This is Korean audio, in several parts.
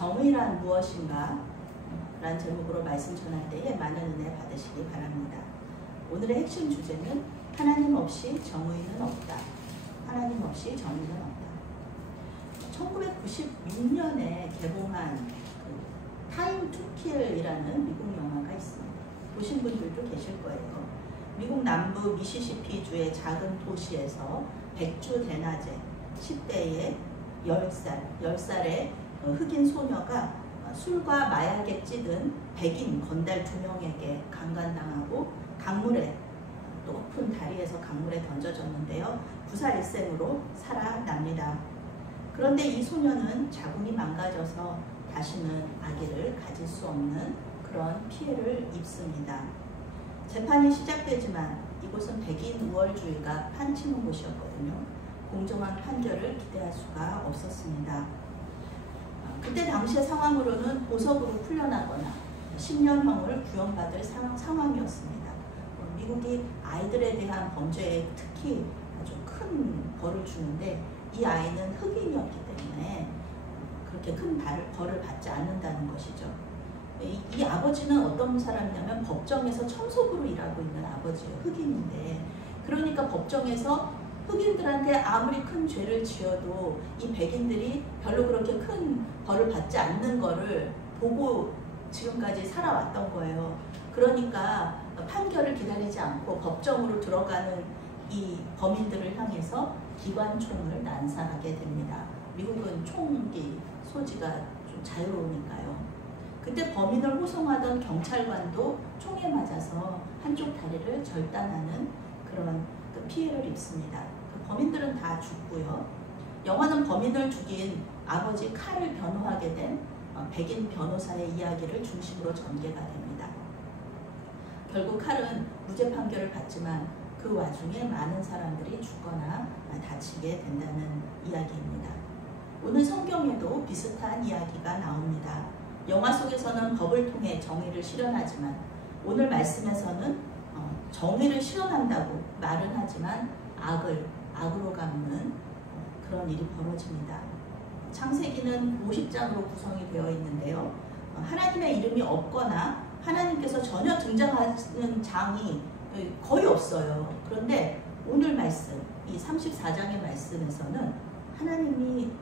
정의란 무엇인가? 라는 제목으로 말씀 전할 때에 많은 은혜 받으시기 바랍니다. 오늘의 핵심 주제는 하나님 없이 정의는 없다. 하나님 없이 정의는 없다. 1996년에 개봉한 타임 투 킬이라는 미국 영화가 있습니다. 보신 분들도 계실 거예요. 미국 남부 미시시피주의 작은 도시에서 백주 대낮에 10대의 10살의 흑인 소녀가 술과 마약에 찌든 백인 건달 2명에게 강간당하고 강물에 높은 다리에서 강물에 던져졌는데요. 부살일생으로 살아납니다. 그런데 이 소녀는 자궁이 망가져서 다시는 아기를 가질 수 없는 그런 피해를 입습니다. 재판이 시작되지만 이곳은 백인 우월주의가 판치는 곳이었거든요. 공정한 판결을 기대할 수가 없었습니다. 그때 당시의 상황으로는 보석으로 풀려나거나 10년형을 구형받을 상황이었습니다. 미국이 아이들에 대한 범죄에 특히 아주 큰 벌을 주는데 이 아이는 흑인이었기 때문에 그렇게 큰 벌을 받지 않는다는 것이죠. 이 아버지는 어떤 사람이냐면 법정에서 청소부로 일하고 있는 아버지예요. 흑인인데 그러니까 법정에서 흑인들한테 아무리 큰 죄를 지어도 이 백인들이 별로 그렇게 큰 벌을 받지 않는 거를 보고 지금까지 살아왔던 거예요. 그러니까 판결을 기다리지 않고 법정으로 들어가는 이 범인들을 향해서 기관총을 난사하게 됩니다. 미국은 총기 소지가 좀 자유로우니까요. 그때 범인을 호송하던 경찰관도 총에 맞아서 한쪽 다리를 절단하는 그런 피해를 입습니다. 범인들은 다 죽고요. 영화는 범인을 죽인 아버지 칼을 변호하게 된 백인 변호사의 이야기를 중심으로 전개가 됩니다. 결국 칼은 무죄 판결을 받지만 그 와중에 많은 사람들이 죽거나 다치게 된다는 이야기입니다. 오늘 성경에도 비슷한 이야기가 나옵니다. 영화 속에서는 법을 통해 정의를 실현하지만 오늘 말씀에서는 정의를 실현한다고 말은 하지만 악으로 갚는 그런 일이 벌어집니다. 창세기는 50장으로 구성이 되어 있는데요. 하나님의 이름이 없거나 하나님께서 전혀 등장하는 장이 거의 없어요. 그런데 오늘 말씀, 이 34장의 말씀에서는 하나님이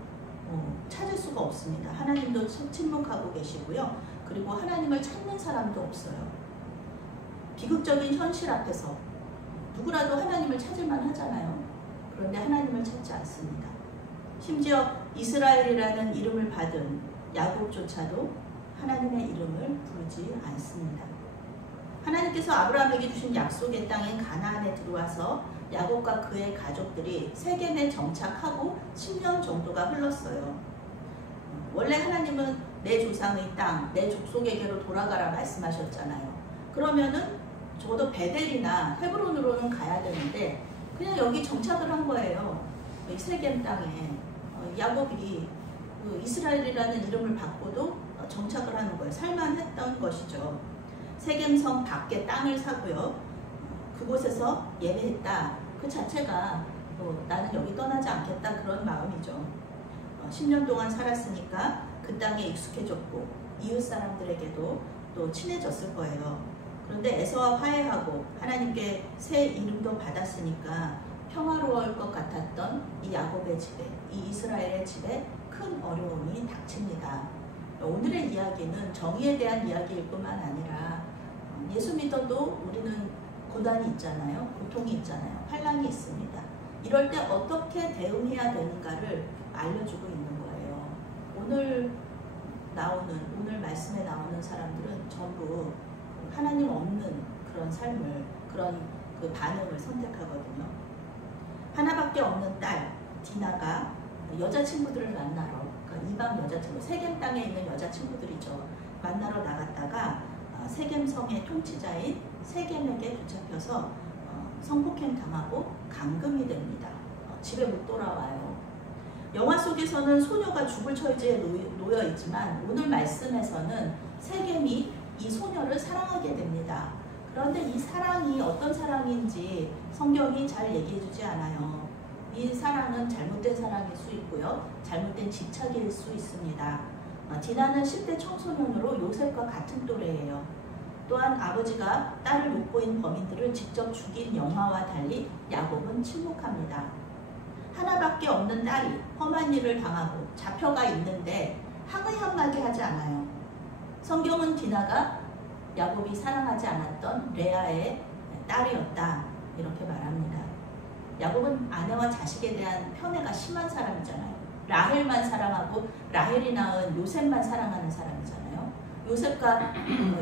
찾을 수가 없습니다. 하나님도 침묵하고 계시고요. 그리고 하나님을 찾는 사람도 없어요. 비극적인 현실 앞에서 누구라도 하나님을 찾을만 하잖아요. 그런데 하나님을 찾지 않습니다. 심지어 이스라엘이라는 이름을 받은 야곱조차도 하나님의 이름을 부르지 않습니다. 하나님께서 아브라함에게 주신 약속의 땅인 가나안에 들어와서 야곱과 그의 가족들이 세겜에 정착하고 10년 정도가 흘렀어요. 원래 하나님은 내 조상의 땅, 내 족속에게로 돌아가라 말씀하셨잖아요. 그러면은 적어도 베델이나 헤브론으로는 가야 되는데 그냥 여기 정착을 한 거예요. 이 세겜 땅에 야곱이 이스라엘이라는 이름을 받고도 정착을 하는 거예요. 살만했던 것이죠. 세겜성 밖에 땅을 사고요. 그곳에서 예배했다. 그 자체가 나는 여기 떠나지 않겠다 그런 마음이죠. 10년 동안 살았으니까 그 땅에 익숙해졌고 이웃 사람들에게도 또 친해졌을 거예요. 그런데 에서와 화해하고 하나님께 새 이름도 받았으니까 평화로울 것 같았던 이 야곱의 집에, 이 이스라엘의 집에 큰 어려움이 닥칩니다. 오늘의 이야기는 정의에 대한 이야기일 뿐만 아니라 예수 믿어도 우리는 고난이 있잖아요. 고통이 있잖아요. 환난이 있습니다. 이럴 때 어떻게 대응해야 되는가를 알려주고 있는 거예요. 오늘 말씀에 나오는 사람들은 전부 하나님 없는 그런 삶을, 그런 그 반응을 선택하거든요. 하나밖에 없는 딸 디나가 여자친구들을 만나러, 그러니까 이방 여자친구, 세겜 땅에 있는 여자친구들이죠. 만나러 나갔다가 세겜성의 통치자인 세겜에게 붙잡혀서 성폭행 당하고 감금이 됩니다. 집에 못 돌아와요. 영화 속에서는 소녀가 죽을 처지에 놓여 있지만 오늘 말씀에서는 세겜이 이 소녀를 사랑하게 됩니다. 그런데 이 사랑이 어떤 사랑인지 성경이 잘 얘기해 주지 않아요. 이 사랑은 잘못된 사랑일 수 있고요. 잘못된 집착일 수 있습니다. 디나는 10대 청소년으로 요셉과 같은 또래예요. 또한 아버지가 딸을 욕보인 범인들을 직접 죽인 영화와 달리 야곱은 침묵합니다. 하나밖에 없는 딸이 험한 일을 당하고 잡혀가 있는데 항의 한마디 하지 않아요. 성경은 디나가 야곱이 사랑하지 않았던 레아의 딸이었다 이렇게 말합니다. 야곱은 아내와 자식에 대한 편애가 심한 사람이잖아요. 라헬만 사랑하고 라헬이 낳은 요셉만 사랑하는 사람이잖아요. 요셉과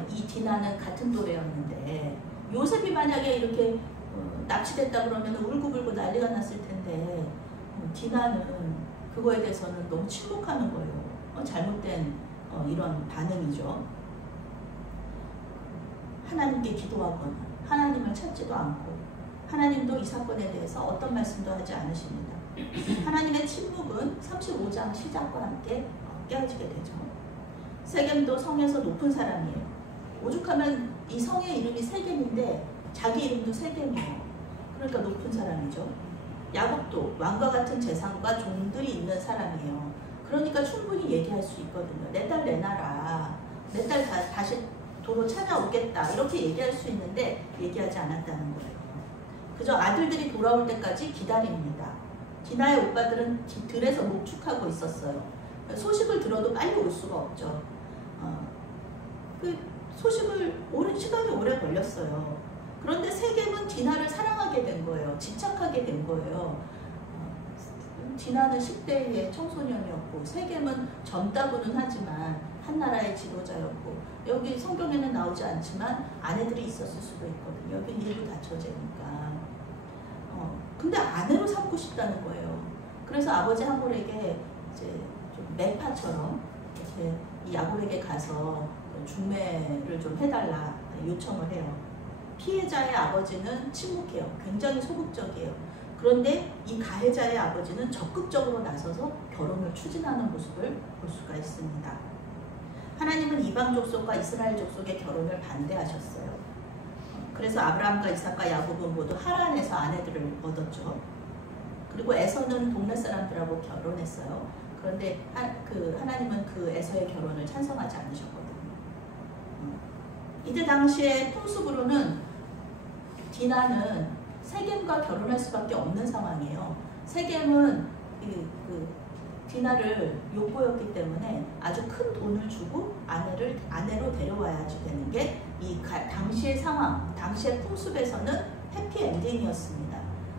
이 디나는 같은 또래였는데 요셉이 만약에 이렇게 납치됐다 그러면 울고불고 난리가 났을 텐데 디나는 그거에 대해서는 너무 침묵하는 거예요. 잘못된 이런 반응이죠. 하나님께 기도하거나 하나님을 찾지도 않고 하나님도 이 사건에 대해서 어떤 말씀도 하지 않으십니다. 하나님의 침묵은 35장 시작과 함께 깨어지게 되죠. 세겜도 성에서 높은 사람이에요. 오죽하면 이 성의 이름이 세겜인데 자기 이름도 세겜이에요. 그러니까 높은 사람이죠. 야곱도 왕과 같은 재산과 종들이 있는 사람이에요. 그러니까 충분히 얘기할 수 있거든요. 내 딸 내놔라. 내 딸 다시 도로 찾아오겠다. 이렇게 얘기할 수 있는데 얘기하지 않았다는 거예요. 그저 아들들이 돌아올 때까지 기다립니다. 디나의 오빠들은 들에서 목축하고 있었어요. 소식을 들어도 빨리 올 수가 없죠. 그 소식을 시간이 오래 걸렸어요. 그런데 세겜은 디나를 사랑하게 된 거예요. 집착하게 된 거예요. 디나는 10대의 청소년이었고 세겜은 젊다고는 하지만 한 나라의 지도자였고 여기 성경에는 나오지 않지만 아내들이 있었을 수도 있거든요. 여기 일부 다처제니까. 근데 아내로 삼고 싶다는 거예요. 그래서 아버지 하몰에게 이제 좀 매파처럼 이렇게 이 야곱에게 가서 중매를 좀 해달라 요청을 해요. 피해자의 아버지는 침묵해요. 굉장히 소극적이에요. 그런데 이 가해자의 아버지는 적극적으로 나서서 결혼을 추진하는 모습을 볼 수가 있습니다. 하나님은 이방 족속과 이스라엘 족속의 결혼을 반대하셨어요. 그래서 아브라함과 이삭과 야곱은 모두 하란에서 아내들을 얻었죠. 그리고 에서는 동네 사람들하고 결혼했어요. 그런데 하나님은 그 에서의 결혼을 찬성하지 않으셨거든요. 이때 당시의 풍습으로는 디나는 세겜과 결혼할 수밖에 없는 상황이에요. 세겜은 디나를 욕보였기 때문에 아주 큰 돈을 주고 아내로 데려와야지 되는 게 이 당시의 상황, 당시의 풍습에서는 해피엔딩이었습니다.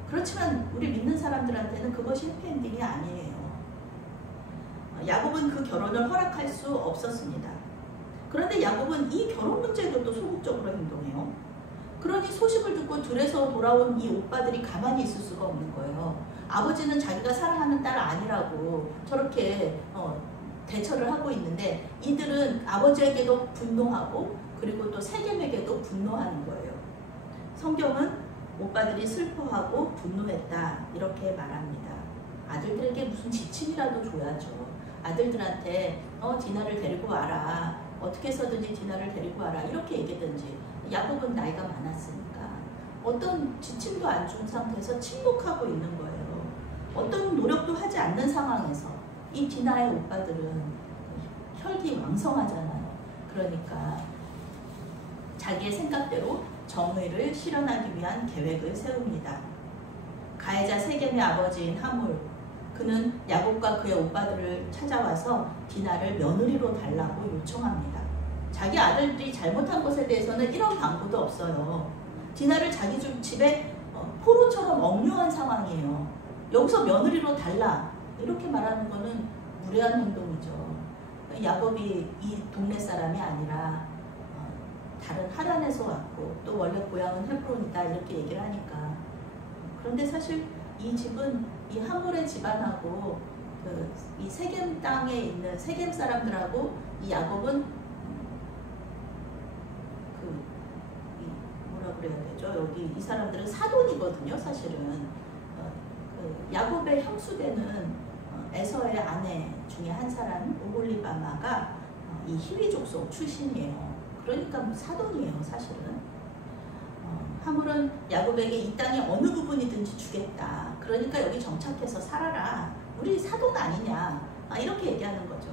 그렇지만 우리 믿는 사람들한테는 그것이 해피엔딩이 아니에요. 야곱은 그 결혼을 허락할 수 없었습니다. 그런데 야곱은 이 결혼 문제에도 또 소극적으로 행동해요. 그러니 소식을 듣고 들에서 돌아온 이 오빠들이 가만히 있을 수가 없는 거예요. 아버지는 자기가 사랑하는 딸 아니라고 저렇게 대처를 하고 있는데 이들은 아버지에게도 분노하고 그리고 또 세겜에게도 분노하는 거예요. 성경은 오빠들이 슬퍼하고 분노했다 이렇게 말합니다. 아들들에게 무슨 지침이라도 줘야죠. 아들들한테 디나를 데리고 와라. 어떻게 해서든지 디나를 데리고 와라. 이렇게 얘기든지. 야곱은 나이가 많았으니까 어떤 지침도 안 준 상태에서 침묵하고 있는 거예요. 어떤 노력도 하지 않는 상황에서 이 디나의 오빠들은 혈기왕성하잖아요. 그러니까 자기의 생각대로 정의를 실현하기 위한 계획을 세웁니다. 가해자 세겜의 아버지인 하몰, 그는 야곱과 그의 오빠들을 찾아와서 디나를 며느리로 달라고 요청합니다. 자기 아들들이 잘못한 것에 대해서는 이런 방구도 없어요. 디나를 자기 집에 포로처럼 억류한 상황이에요. 여기서 며느리로 달라 이렇게 말하는 거는 무례한 행동이죠. 야곱이 이 동네 사람이 아니라 다른 하란에서 왔고 또 원래 고향은 헤브론이다 이렇게 얘기를 하니까. 그런데 사실 이 집은 이 하몰의 집안하고 이 세겜 땅에 있는 세겜 사람들하고 이 야곱은 뭐라 그래야 되죠? 여기 이 사람들은 사돈이거든요. 사실은 야곱의 형수되는 에서의 아내 중에 한 사람 오홀리바마가 이 히위 족속 출신이에요. 그러니까 사돈이에요. 사실은. 하물은 야곱에게 이 땅의 어느 부분이든지 주겠다. 그러니까 여기 정착해서 살아라. 우리 사돈 아니냐. 이렇게 얘기하는 거죠.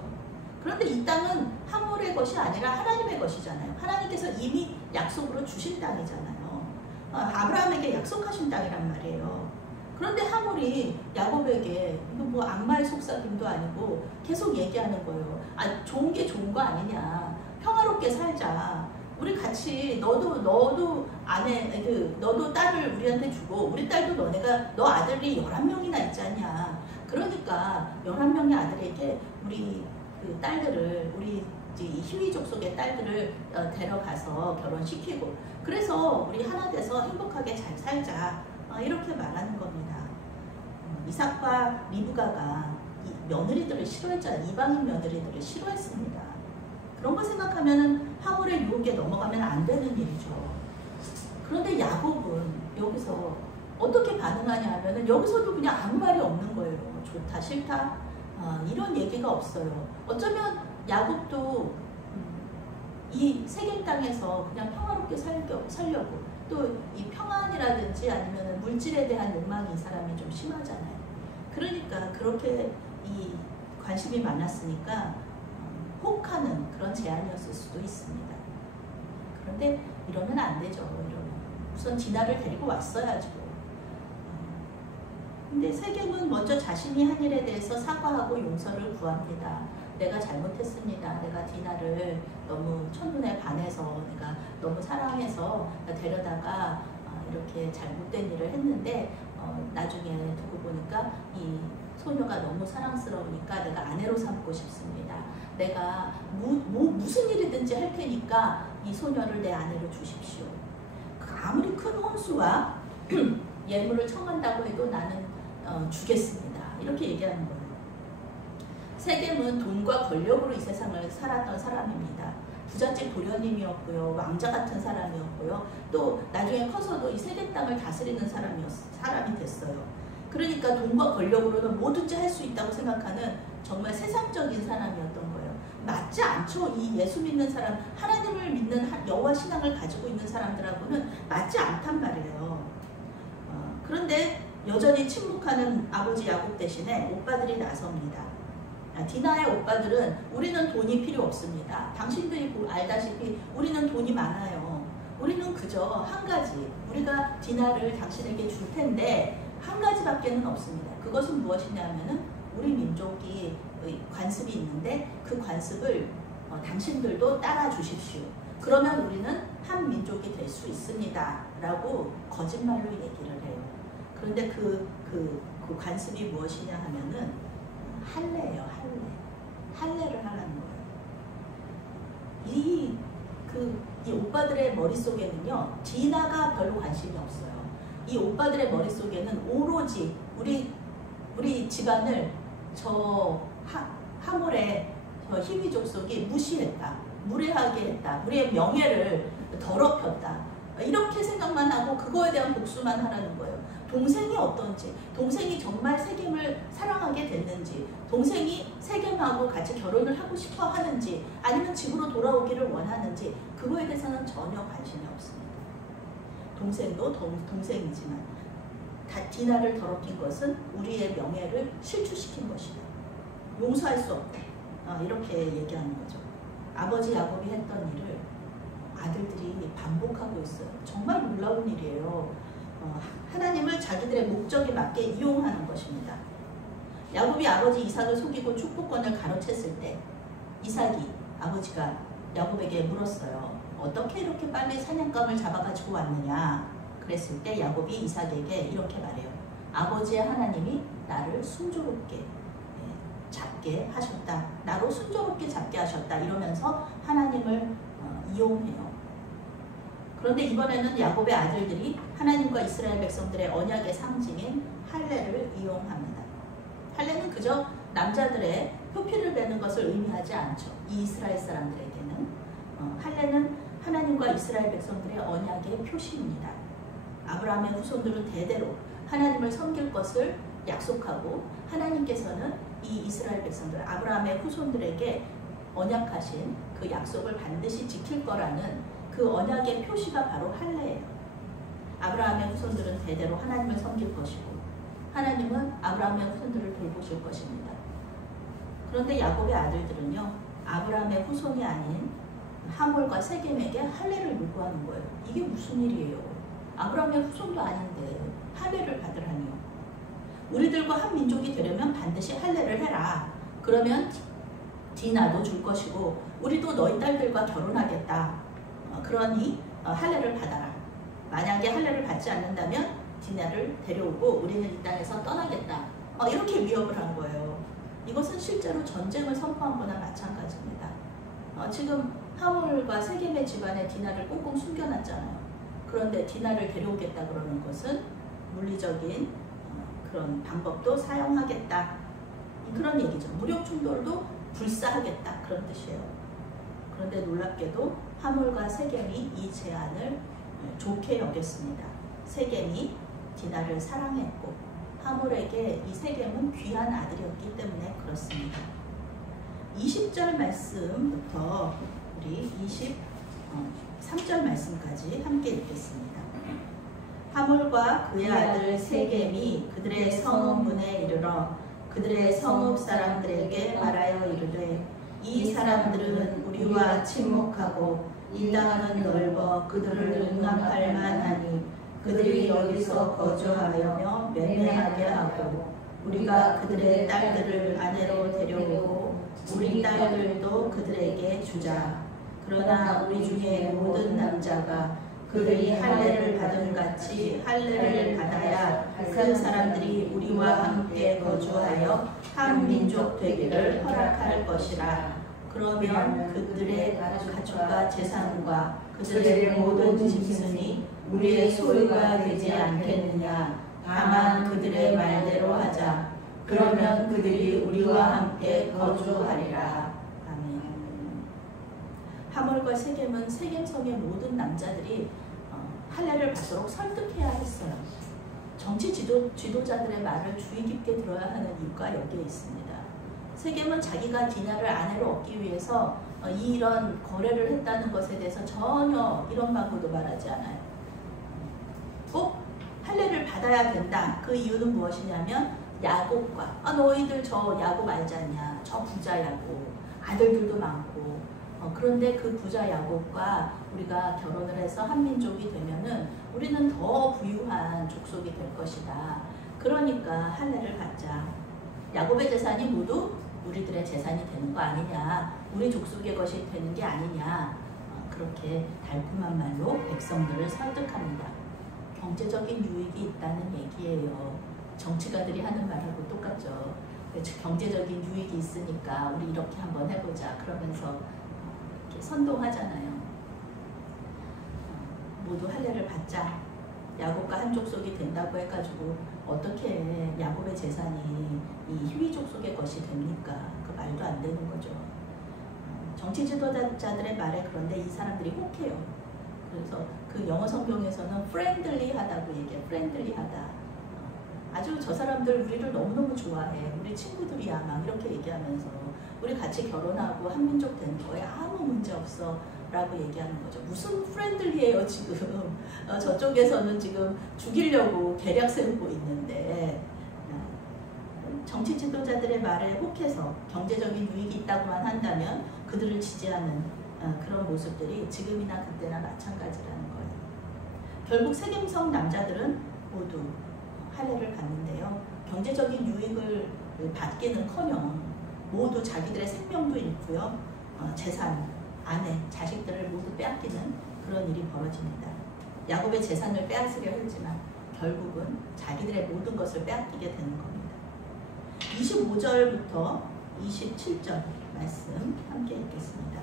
그런데 이 땅은 하물의 것이 아니라 하나님의 것이잖아요. 하나님께서 이미 약속으로 주신 땅이잖아요. 아브라함에게 약속하신 땅이란 말이에요. 그런데 하물이 야곱에게 이거 뭐 악마의 속삭임도 아니고 계속 얘기하는 거예요. 아, 좋은 게 좋은 거 아니냐. 평화롭게 살자. 우리 같이 너도 너도 딸을 우리한테 주고 우리 딸도 너 아들이 11명이나 있지 않냐. 그러니까 11명의 아들에게 우리 그 딸들을 우리 희위족 속의 딸들을 데려가서 결혼시키고 그래서 우리 하나 돼서 행복하게 잘 살자. 이렇게 말하는 겁니다. 이삭과 리브가가 이 며느리들을 싫어했잖아요. 이방인 며느리들을 싫어했습니다. 그런 거 생각하면 하물의 유혹에 넘어가면 안 되는 일이죠. 그런데 야곱은 여기서 어떻게 반응하냐 하면은 여기서도 그냥 아무 말이 없는 거예요. 좋다 싫다 이런 얘기가 없어요. 어쩌면 야곱도 이 세겜 땅에서 그냥 평화롭게 살려고 또 이 평안이라든지 아니면 물질에 대한 욕망이 이 사람이 좀 심하잖아요. 그러니까 그렇게 이 관심이 많았으니까 혹하는 그런 제안이었을 수도 있습니다. 그런데 이러면 안 되죠. 이러면 우선 디나를 데리고 왔어야죠. 근데 세겜은 먼저 자신이 한 일에 대해서 사과하고 용서를 구합니다. 내가 잘못했습니다. 내가 디나를 너무 첫눈에 반해서 내가 너무 사랑해서 데려다가 이렇게 잘못된 일을 했는데 나중에 두고 보니까 이 소녀가 너무 사랑스러우니까 내가 아내로 삼고 싶습니다. 내가 무슨 일이든지 할 테니까 이 소녀를 내 아내로 주십시오. 아무리 큰 혼수와 예물을 청한다고 해도 나는 주겠습니다. 이렇게 얘기하는 거예요. 세겜은 돈과 권력으로 이 세상을 살았던 사람입니다. 부잣집 도련님이었고요. 왕자 같은 사람이었고요. 또 나중에 커서도 이 세겜 땅을 다스리는 사람이 됐어요. 그러니까 돈과 권력으로는 뭐든지 할 수 있다고 생각하는 정말 세상적인 사람이었던 거예요. 맞지 않죠. 이 예수 믿는 사람, 하나님을 믿는 여호와 신앙을 가지고 있는 사람들하고는 맞지 않단 말이에요. 그런데 여전히 침묵하는 아버지 야곱 대신에 오빠들이 나섭니다. 디나의 오빠들은 우리는 돈이 필요 없습니다. 당신들이 알다시피 우리는 돈이 많아요. 우리는 그저 한 가지, 우리가 디나를 당신에게 줄 텐데 한 가지밖에는 없습니다. 그것은 무엇이냐면은 우리 민족이 관습이 있는데 그 관습을 당신들도 따라 주십시오. 그러면 우리는 한 민족이 될 수 있습니다. 라고 거짓말로 얘기를 해요. 그런데 그 관습이 무엇이냐 하면은 할례예요. 할례를 하라는 거예요. 이 오빠들의 머릿속에는요, 디나가 별로 관심이 없어요. 이 오빠들의 머릿속에는 오로지 우리 집안을 저 하물의 저 희위족 속이 무시했다, 무례하게 했다, 우리의 명예를 더럽혔다, 이렇게 생각만 하고 그거에 대한 복수만 하라는 거예요. 동생이 어떤지, 동생이 정말 세겜을 사랑하게 됐는지, 동생이 세겜하고 같이 결혼을 하고 싶어 하는지, 아니면 집으로 돌아오기를 원하는지, 그거에 대해서는 전혀 관심이 없습니다. 동생도 동생이지만 디나를 더럽힌 것은 우리의 명예를 실추시킨 것이다. 용서할 수 없다. 이렇게 얘기하는 거죠. 아버지 야곱이 했던 일을 아들들이 반복하고 있어요. 정말 놀라운 일이에요. 하나님을 자기들의 목적에 맞게 이용하는 것입니다. 야곱이 아버지 이삭을 속이고 축복권을 가로챘을 때 이삭이 아버지가 야곱에게 물었어요. 어떻게 이렇게 빨리 사냥감을 잡아가지고 왔느냐? 그랬을 때 야곱이 이삭에게 이렇게 말해요. 아버지의 하나님이 나를 순조롭게 잡게 하셨다. 나로 순조롭게 잡게 하셨다. 이러면서 하나님을 이용해요. 그런데 이번에는 야곱의 아들들이 하나님과 이스라엘 백성들의 언약의 상징인 할례를 이용합니다. 할례는 그저 남자들의 표피를 베는 것을 의미하지 않죠. 이 이스라엘 사람들에게는 할례는 하나님과 이스라엘 백성들의 언약의 표시입니다. 아브라함의 후손들은 대대로 하나님을 섬길 것을 약속하고 하나님께서는 이 이스라엘 백성들, 아브라함의 후손들에게 언약하신 그 약속을 반드시 지킬 거라는 그 언약의 표시가 바로 할례예요. 아브라함의 후손들은 대대로 하나님을 섬길 것이고 하나님은 아브라함의 후손들을 돌보실 것입니다. 그런데 야곱의 아들들은요, 아브라함의 후손이 아닌 하몰과 세겜에게 할례를 요구하는 거예요. 이게 무슨 일이에요? 아브라함의 후손도 아닌데 할례를 받으라니요. 우리들과 한 민족이 되려면 반드시 할례를 해라. 그러면 디나도 줄 것이고 우리도 너희 딸들과 결혼하겠다. 그러니 할례를 받아라. 만약에 할례를 받지 않는다면 디나를 데려오고 우리는 이 땅에서 떠나겠다. 이렇게 위협을 한 거예요. 이것은 실제로 전쟁을 선포한 거나 마찬가지입니다. 지금 하몰과 세겜의 집안에 디나를 꽁꽁 숨겨놨잖아요. 그런데 디나를 데려오겠다 그러는 것은 물리적인 그런 방법도 사용하겠다. 그런 얘기죠. 무력 충돌도 불사하겠다. 그런 뜻이에요. 그런데 놀랍게도 하몰과 세겜이 이 제안을 좋게 여겼습니다. 세겜이 디나를 사랑했고 하몰에게 이 세겜은 귀한 아들이었기 때문에 그렇습니다. 20절 말씀부터 우리 23절 말씀까지 함께 읽겠습니다. 하몰과 그의 아들 세겜이 그들의 성읍문에 이르러 그들의 성읍 사람들에게 말하여 이르되 이 사람들은 우리와 친목하고 이 땅은 넓어 그들을 용납할 만하니 그들이 여기서 거주하며 매매하게 하고 우리가 그들의 딸들을 아내로 데려오고 우리 딸들도 그들에게 주자. 그러나 우리 중에 모든 남자가 그들이 할례를 받은 같이 할례를 받아야 그 사람들이 우리와 함께 거주하여 한 민족 되기를 허락할 것이라. 그러면 그들의 가축과 재산과 그들의 모든 짐승이 우리의 소유가 되지 않겠느냐. 다만 그들의 말대로 하자. 그러면 그들이 우리와 함께 거주하리라. 아멘. 하몰과 세겜은 세겜성의 모든 남자들이 할례를 받도록 설득해야 했어요. 정치 지도자들의 말을 주의 깊게 들어야 하는 이유가 여기에 있습니다. 세겜은 자기가 디나를 아내로 얻기 위해서 이런 거래를 했다는 것에 대해서 전혀 이런 방법도 말하지 않아요. 꼭 할례를 받아야 된다. 그 이유는 무엇이냐면 야곱과 너희들 저 야곱 알지 않냐. 저 부자 야곱. 아들들도 많고 그런데 그 부자 야곱과 우리가 결혼을 해서 한 민족이 되면은 우리는 더 부유한 족속이 될 것이다. 그러니까 할례를 받자. 야곱의 재산이 모두 우리들의 재산이 되는 거 아니냐. 우리 족속의 것이 되는 게 아니냐. 그렇게 달콤한 말로 백성들을 설득합니다. 경제적인 유익이 있다는 얘기예요. 정치가들이 하는 말하고 똑같죠. 경제적인 유익이 있으니까 우리 이렇게 한번 해보자. 그러면서 이렇게 선동하잖아요. 모두 할례를 받자. 야곱과 한 족속이 된다고 해가지고 어떻게 야곱의 재산이 이 희위 족속의 것이 됩니까? 그 말도 안 되는 거죠. 정치 지도자들의 말에 그런데 이 사람들이 혹해요. 그래서 그 영어 성경에서는 friendly하다고 얘기해요. friendly하다. 아주 저 사람들 우리를 너무너무 좋아해. 우리 친구들이야. 막 이렇게 얘기하면서 우리 같이 결혼하고 한민족 되는 거에 아무 문제 없어 라고 얘기하는 거죠. 무슨 프렌들리예요 지금. 저쪽에서는 지금 죽이려고 계략 세우고 있는데 정치 지도자들의 말에 혹해서 경제적인 유익이 있다고만 한다면 그들을 지지하는 그런 모습들이 지금이나 그때나 마찬가지라는 거예요. 결국 세겜성 남자들은 모두 할례를 받는데요. 경제적인 유익을 받기는커녕 모두 자기들의 생명도 잃고요. 재산, 아내, 자식들을 모두 빼앗기는 그런 일이 벌어집니다. 야곱의 재산을 빼앗으려 했지만 결국은 자기들의 모든 것을 빼앗기게 되는 겁니다. 25절부터 27절 말씀 함께 읽겠습니다.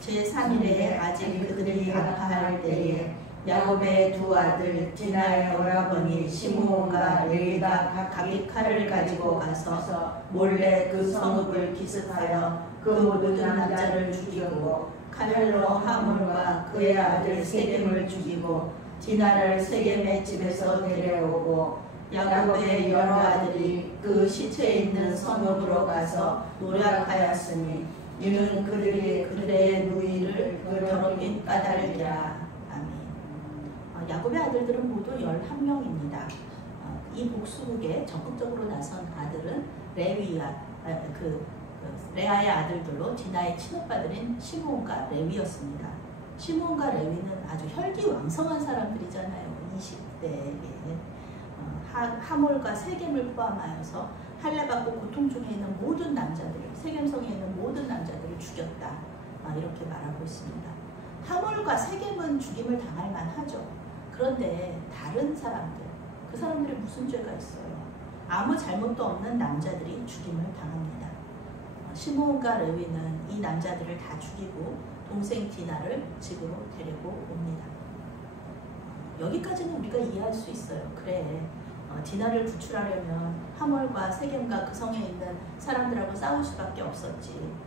제3일에 아직 그들이 아파할 때에 야곱의 두 아들 디나의 오라버니 시므온과 레위가 각기 칼을 가지고 가서 몰래 그 성읍을 기습하여 그 모든 남자를 죽이고 칼로 하몰과 그의 아들 세겜을 죽이고 디나를 세겜의 집에서 데려오고 야곱의 여러 아들이 그 시체에 있는 성읍으로 가서 노략하였으니 이는 그들의 누이를 더럽힌 까닭이라. 아멘. 야곱의 아들들은 모두 11명입니다. 이 복수국에 적극적으로 나선 아들은 레위야, 그 레아의 아들들로 디나의 친오빠들인 시므온과 레위였습니다. 시므온과 레위는 아주 혈기왕성한 사람들이잖아요. 20대에 하몰과 세겜을 포함하여서 할례받고 고통 중에 있는 모든 남자들을, 세겜성에 있는 모든 남자들을 죽였다. 이렇게 말하고 있습니다. 하몰과 세겜은 죽임을 당할 만하죠. 그런데 다른 사람들, 그 사람들이 무슨 죄가 있어요? 아무 잘못도 없는 남자들이 죽임을 당합니다. 시므온과 레위는 이 남자들을 다 죽이고 동생 디나를 집으로 데리고 옵니다. 여기까지는 우리가 이해할 수 있어요. 그래, 디나를 구출하려면 하몰과 세겜과 그 성에 있는 사람들하고 싸울 수밖에 없었지.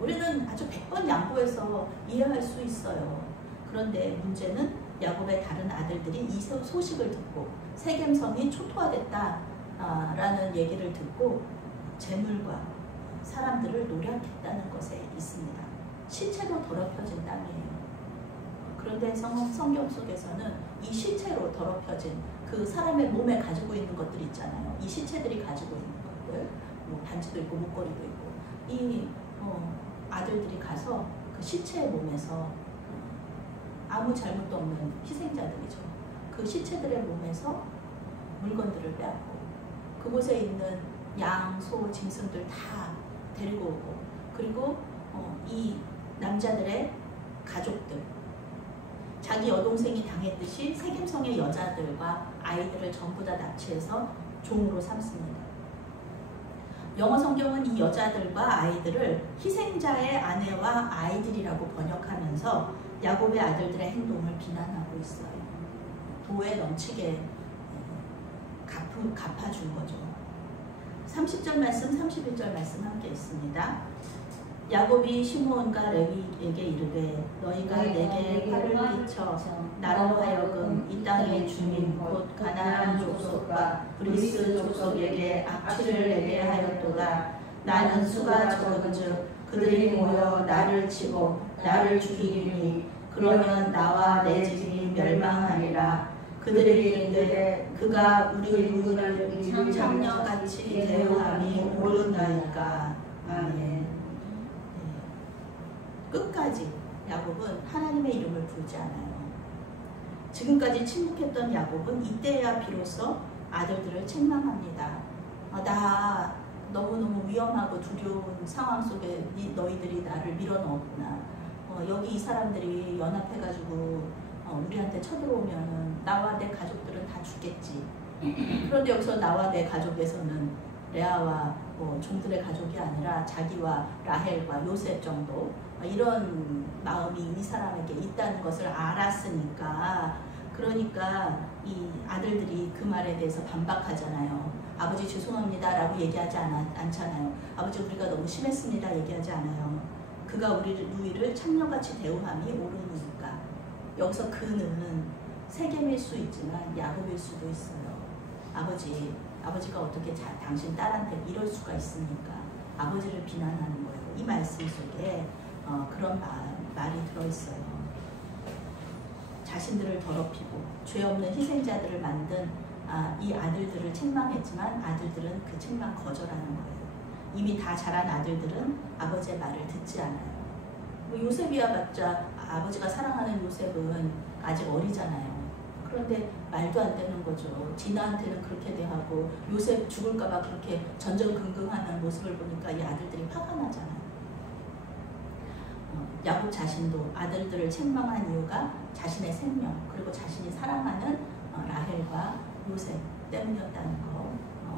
우리는 아주 100번 양보해서 이해할 수 있어요. 그런데 문제는 야곱의 다른 아들들이 이 소식을 듣고 세겜성이 초토화됐다라는 얘기를 듣고 재물과 사람들을 노략했다는 것에 있습니다. 시체로 더럽혀진 땅이에요. 그런데 성경 속에서는 이 시체로 더럽혀진 그 사람의 몸에 가지고 있는 것들 있잖아요. 이 시체들이 가지고 있는 것들, 뭐 반지도 있고 목걸이도 있고, 이 아들들이 가서 그 시체의 몸에서 아무 잘못도 없는 희생자들이죠. 그 시체들의 몸에서 물건들을 빼앗고 그곳에 있는 양, 소, 짐승들 다 데리고 오고, 그리고 이 남자들의 가족들, 자기 여동생이 당했듯이 세겜성의 여자들과 아이들을 전부 다 납치해서 종으로 삼습니다. 영어 성경은 이 여자들과 아이들을 희생자의 아내와 아이들이라고 번역하면서 야곱의 아들들의 행동을 비난하고 있어요. 도에 넘치게 갚아준 거죠. 30절 말씀, 31절 말씀 함께 있습니다. 야곱이 시므온과 레위에게 이르되 너희가 내게 팔을 끼쳐 나로 하여금 이 땅의 주민 곧 가나안 족속과 브리스 족속에게 악취를 내게 하였도다. 나는 수가 적은즉 그들이 모여 나를 치고 나를 죽이리니 그러면 나와 내 집이 멸망하리라. 그들이 이르되 그가 우리 누구를 창녀같이 대우함이 옳은나이까. 아멘. 끝까지 야곱은 하나님의 이름을 부르지 않아요. 지금까지 침묵했던 야곱은 이때야 비로소 아들들을 책망합니다. 나 너무너무 위험하고 두려운 상황 속에 너희들이 나를 밀어넣었구나. 여기 이 사람들이 연합해가지고 우리한테 쳐들어오면 나와 내 가족들은 다 죽겠지. 그런데 여기서 나와 내 가족에서는 레아와 종들의 가족이 아니라 자기와 라헬과 요셉 정도 이런 마음이 이 사람에게 있다는 것을 알았으니까, 그러니까 이 아들들이 그 말에 대해서 반박하잖아요. 아버지 죄송합니다 라고 얘기하지 않잖아요. 아버지 우리가 너무 심했습니다 얘기하지 않아요. 그가 우리를 창녀같이 대우함이 옳으니까. 여기서 그는 세겜일 수 있지만 야곱일 수도 있어요. 아버지가 어떻게 당신 딸한테 이럴 수가 있습니까? 아버지를 비난하는 거예요. 이 말씀 속에 그런 말이 들어있어요. 자신들을 더럽히고 죄 없는 희생자들을 만든 이 아들들을 책망했지만 아들들은 그 책망 거절하는 거예요. 이미 다 자란 아들들은 아버지의 말을 듣지 않아요. 요셉이야 봤자 아버지가 사랑하는 요셉은 아직 어리잖아요. 그런데 말도 안 되는 거죠. 디나한테는 그렇게 대하고 요셉 죽을까봐 그렇게 전전긍긍하는 모습을 보니까 이 아들들이 화가 나잖아요. 야곱 자신도 아들들을 책망한 이유가 자신의 생명 그리고 자신이 사랑하는 라헬과 요셉 때문이었다는 거,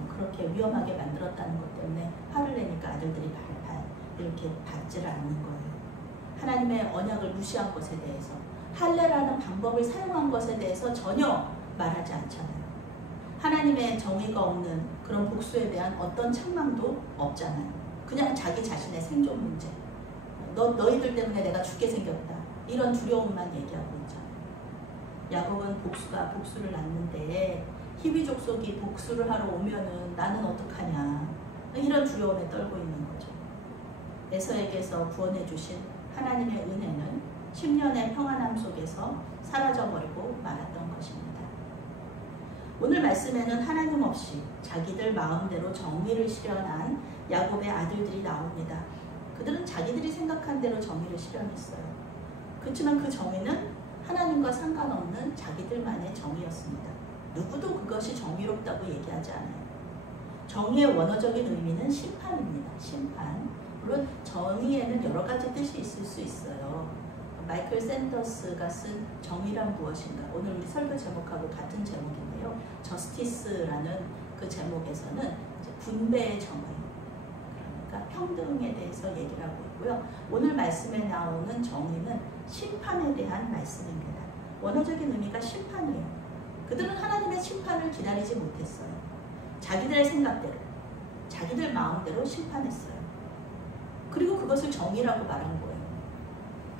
그렇게 위험하게 만들었다는 것 때문에 화를 내니까 아들들이 이렇게 받지를 않는 거예요. 하나님의 언약을 무시한 것에 대해서, 할례라는 방법을 사용한 것에 대해서 전혀 말하지 않잖아요. 하나님의 정의가 없는 그런 복수에 대한 어떤 책망도 없잖아요. 그냥 자기 자신의 생존 문제, 너희들 때문에 내가 죽게 생겼다, 이런 두려움만 얘기하고 있잖아요. 야곱은 복수를 낳는데 히위 족속이 복수를 하러 오면은 나는 어떡하냐, 이런 두려움에 떨고 있는 거죠. 에서에게서 구원해 주신 하나님의 은혜는 10년의 평안함 속에서 사라져버리고 말았던 것입니다. 오늘 말씀에는 하나님 없이 자기들 마음대로 정의를 실현한 야곱의 아들들이 나옵니다. 그들은 자기들이 생각한 대로 정의를 실현했어요. 그렇지만 그 정의는 하나님과 상관없는 자기들만의 정의였습니다. 누구도 그것이 정의롭다고 얘기하지 않아요. 정의의 원어적인 의미는 심판입니다. 심판. 물론 정의에는 여러 가지 뜻이 있을 수 있어요. 마이클 샌더스가 쓴 정의란 무엇인가, 오늘 우리 설교 제목하고 같은 제목인데요. 저스티스라는 그 제목에서는 이제 분배의 정의, 그러니까 평등에 대해서 얘기를 하고 있고요. 오늘 말씀에 나오는 정의는 심판에 대한 말씀입니다. 원어적인 의미가 심판이에요. 그들은 하나님의 심판을 기다리지 못했어요. 자기들의 생각대로, 자기들 마음대로 심판했어요. 그리고 그것을 정의라고 말한 거예요.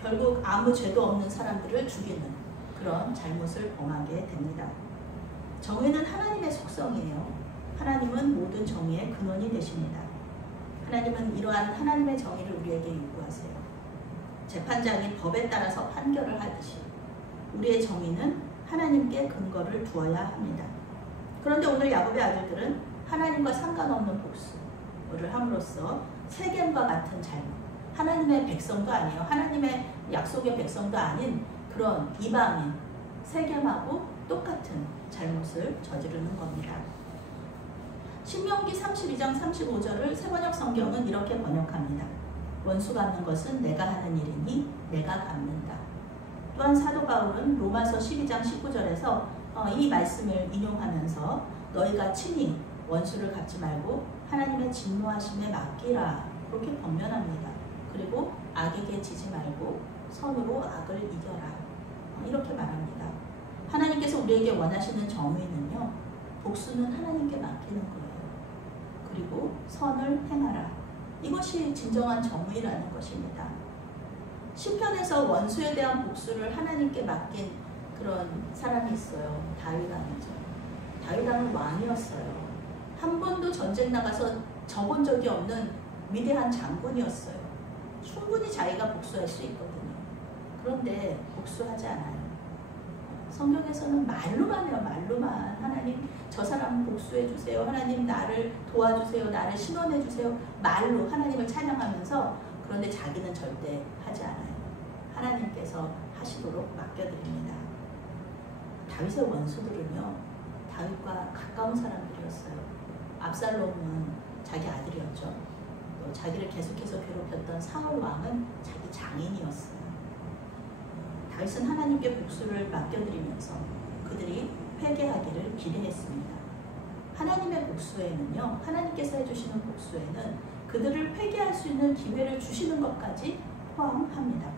결국 아무 죄도 없는 사람들을 죽이는 그런 잘못을 범하게 됩니다. 정의는 하나님의 속성이에요. 하나님은 모든 정의의 근원이 되십니다. 하나님은 이러한 하나님의 정의를 우리에게 요구하세요. 재판장이 법에 따라서 판결을 하듯이 우리의 정의는 하나님께 근거를 두어야 합니다. 그런데 오늘 야곱의 아들들은 하나님과 상관없는 복수를 함으로써 세겜과 같은 잘못, 하나님의 백성도 아니에요. 하나님의 약속의 백성도 아닌 그런 이방인 세겜하고 똑같은 잘못을 저지르는 겁니다. 신명기 32장 35절을 새번역 성경은 이렇게 번역합니다. 원수 갚는 것은 내가 하는 일이니 내가 갚는다. 또한 사도 바울은 로마서 12장 19절에서 이 말씀을 인용하면서 너희가 친히 원수를 갚지 말고 하나님의 진노하심에 맡기라, 그렇게 권면합니다. 그리고 악에게 지지 말고 선으로 악을 이겨라, 이렇게 말합니다. 하나님께서 우리에게 원하시는 정의는요, 복수는 하나님께 맡기는 거예요. 그리고 선을 행하라. 이것이 진정한 정의라는 것입니다. 시편에서 원수에 대한 복수를 하나님께 맡긴 그런 사람이 있어요. 다윗 왕이죠. 다윗 왕은 왕이었어요. 한 번도 전쟁 나가서 져본 적이 없는 위대한 장군이었어요. 충분히 자기가 복수할 수 있거든요. 그런데 복수하지 않아요. 성경에서는 말로만 해요. 말로만. 하나님 저 사람 복수해 주세요. 하나님 나를 도와주세요. 나를 신원해 주세요. 말로 하나님을 찬양하면서, 그런데 자기는 절대 하지 않아요. 하나님께서 하시도록 맡겨드립니다. 다윗의 원수들은요, 다윗과 가까운 사람들이었어요. 압살롬은 자기 아들이었죠. 또 자기를 계속해서 괴롭혔던 사울 왕은 자기 장인이었어요. 다윗은 하나님께 복수를 맡겨드리면서 그들이 회개하기를 기대했습니다. 하나님의 복수에는요, 하나님께서 해주시는 복수에는 그들을 회개할 수 있는 기회를 주시는 것까지 포함합니다.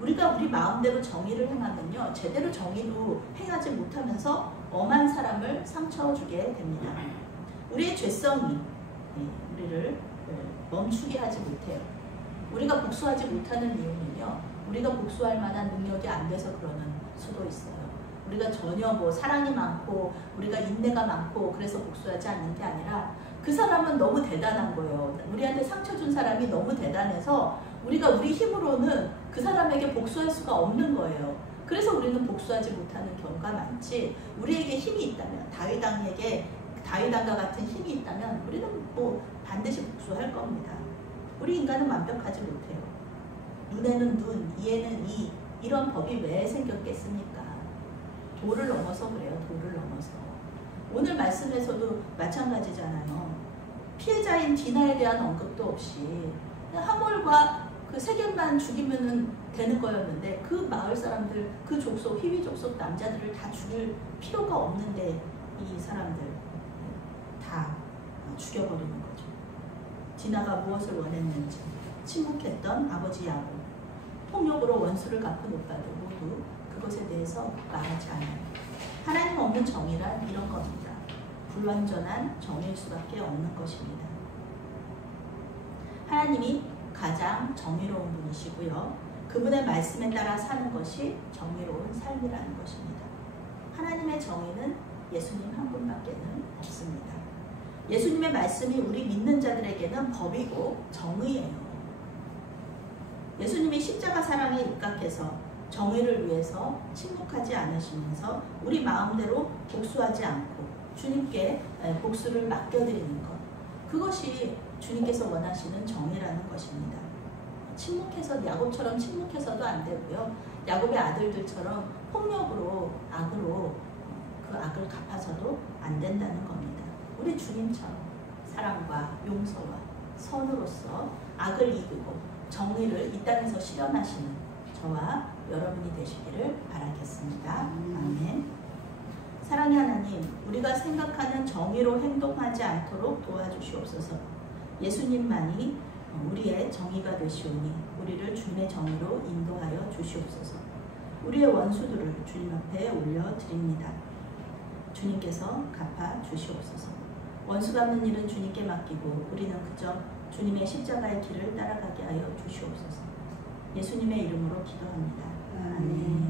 우리가 우리 마음대로 정의를 행하면요, 제대로 정의도 행하지 못하면서 엄한 사람을 상처 주게 됩니다. 우리의 죄성이 우리를 멈추게 하지 못해요. 우리가 복수하지 못하는 이유는요, 우리가 복수할 만한 능력이 안 돼서 그러는 수도 있어요. 우리가 전혀 사랑이 많고 우리가 인내가 많고 그래서 복수하지 않는 게 아니라 그 사람은 너무 대단한 거예요. 우리한테 상처 준 사람이 너무 대단해서 우리가 우리 힘으로는 그 사람에게 복수할 수가 없는 거예요. 그래서 우리는 복수하지 못하는 경우가 많지, 우리에게 힘이 있다면, 다윗왕과 같은 힘이 있다면 우리는 반드시 복수할 겁니다. 우리 인간은 완벽하지 못해요. 눈에는 눈, 이에는 이, 이런 법이 왜 생겼겠습니까? 도를 넘어서 그래요. 도를 넘어서. 오늘 말씀에서도 마찬가지잖아요. 피해자인 디나에 대한 언급도 없이 하몰과 그 세겜만 죽이면 되는 거였는데 그 마을 사람들, 그 족속, 히위 족속 남자들을 다 죽일 필요가 없는데 이 사람들 다 죽여버리는 거죠. 디나가 무엇을 원했는지, 침묵했던 아버지 야곱, 폭력으로 원수를 갚은 오빠들 모두 그것에 대해서 말하지 않아요. 하나님 없는 정의란 이런 겁니다. 불완전한 정의일 수밖에 없는 것입니다. 하나님이 가장 정의로운 분이시고요. 그분의 말씀에 따라 사는 것이 정의로운 삶이라는 것입니다. 하나님의 정의는 예수님 한 분밖에는 없습니다. 예수님의 말씀이 우리 믿는 자들에게는 법이고 정의예요. 예수님이 십자가 사랑에 입각해서 정의를 위해서 침묵하지 않으시면서 우리 마음대로 복수하지 않고 주님께 복수를 맡겨드리는 것, 그것이 주님께서 원하시는 정의라는 것입니다. 침묵해서 야곱처럼 침묵해서도 안 되고요. 야곱의 아들들처럼 폭력으로 악으로 그 악을 갚아서도 안 된다는 겁니다. 우리 주님처럼 사랑과 용서와 선으로서 악을 이기고 정의를 이 땅에서 실현하시는 저와 여러분이 되시기를 바라겠습니다. 아멘. 사랑의 하나님, 우리가 생각하는 정의로 행동하지 않도록 도와주시옵소서. 예수님만이 우리의 정의가 되시오니 우리를 주님의 정의로 인도하여 주시옵소서. 우리의 원수들을 주님 앞에 올려드립니다. 주님께서 갚아 주시옵소서. 원수 갚는 일은 주님께 맡기고 우리는 그저 주님의 십자가의 길을 따라가게 하여 주시옵소서. 예수님의 이름으로 기도합니다. 아멘.